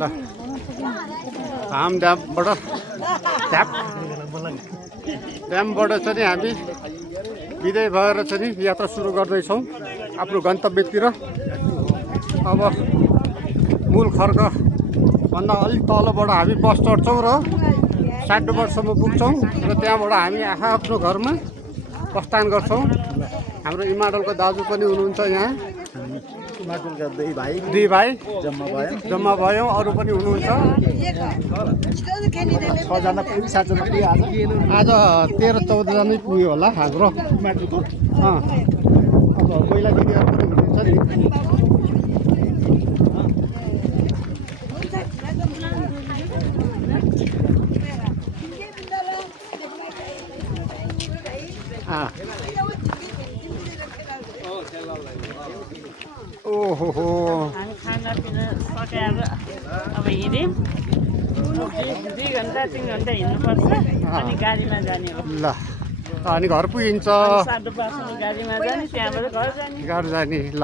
ल हाम ड्यामबाट ड्यामबाट चाहिँ हामी बिदै भएर चाहिँ यात्रा सुरु गर्दैछौँ आफ्नो गन्तव्यतिर। अब मूल खर्क भन्दा अलिक तलबाट हामी बस चढ्छौँ र 60 वर्षसम्म पुग्छौँ र त्यहाँबाट हामी आफ्नो घरमा प्रस्थान गर्छौँ। हाम्रो इमाडलको दाजु पनि हुनुहुन्छ यहाँ, दुई भाइ जम्मा भयौँ, अरू पनि हुनुहुन्छ। 6जना पुग्यो 7जना पुग्यो आज 13-14 जनै पुग्यो होला हाम्रो। अब पहिला दिदीहरू पनि हुनुहुन्छ नि। ओहो हामी खानापिना सकाएर अब हिँड्यौँ। 2 घन्टा 3 घन्टा हिँड्नुपर्छ अनि गाडीमा जाने हो। ल अनि घर पुगिन्छ, 5:30 गाडीमा जाने, त्यहाँबाट घर जाने। घर जाने। ल